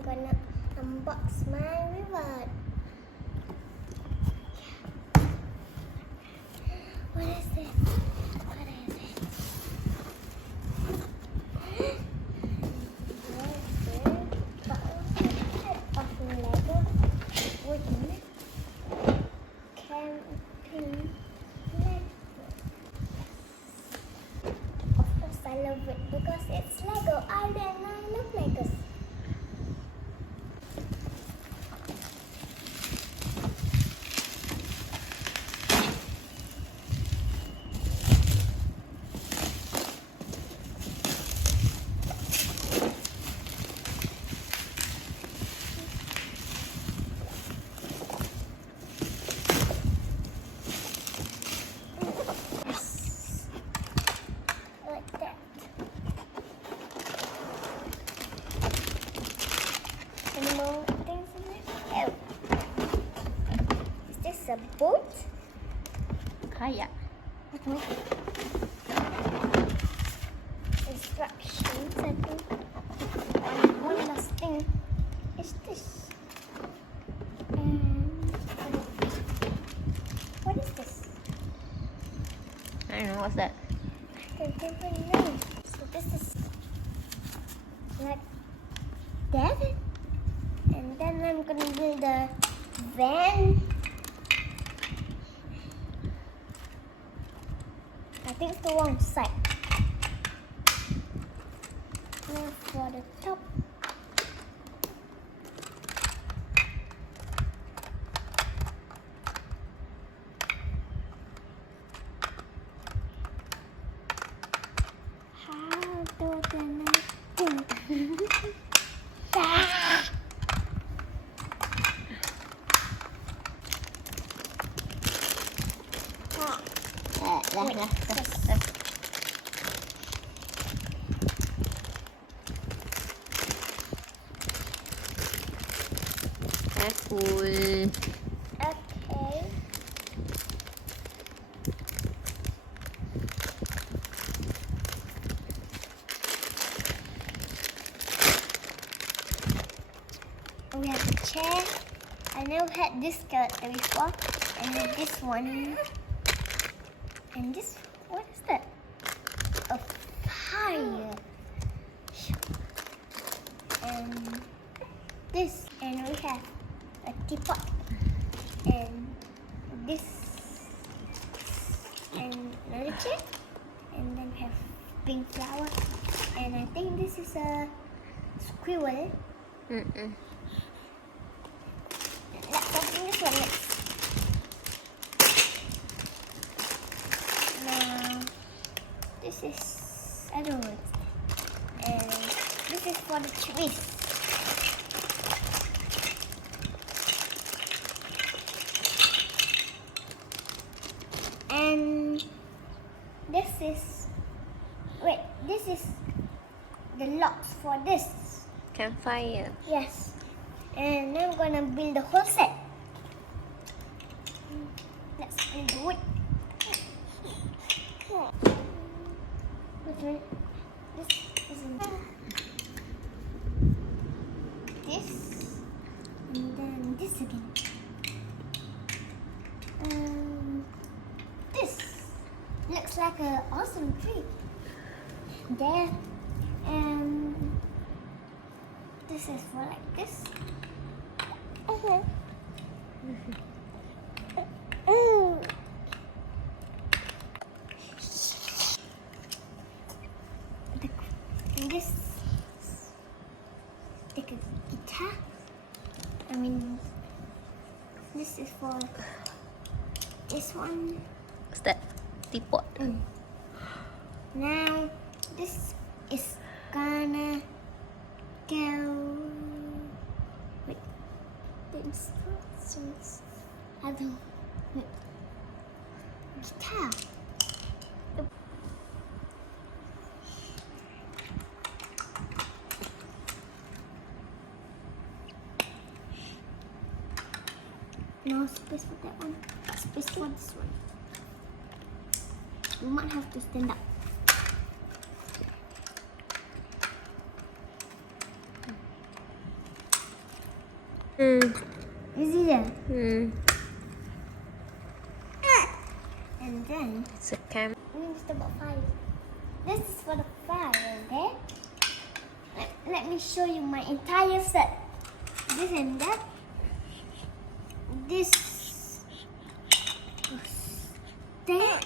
I'm gonna unbox my reward. What is this? What is it? Of Lego wooden camping Lego. Of course, I love it because it's Lego Island. I love Legos. Like that. Any more things in there? Oh. Is this a boat? Kayak. Instructions, I think. One last thing is this. And what is this? I don't know, what's that? A different name. So this is like that. And then I'm gonna build a van. I think it's the wrong side. Now for the top. How do I do? Dah. Careful. Okay. We have a chair. I never had this character before. And then this one. And this, what is that? A fire. And this. And we have a teapot. And this. And another chair. And then we have pink flower. And I think this is a squirrel. Let's open this one next. Now, this is, I don't know. And this is for the trees. And this is, wait, this is the locks for this. Campfire. Yes. And I'm gonna build the whole set. Let's build the wood. Wait, this isn't this, and then this again. This looks like an awesome tree. There, and this is for like this. And this like a guitar. I mean, this is for this one. What's that? Teapot. Now this is gonna go. Wait, the instructions. I don't. Wait. Guitar. No space for that one. Space for this one. You might have to stand up. Is it there? Hmm. And then It's a camp. we missed about 5. This is for the fire, okay? Let me show you my entire set. This and that. This. That.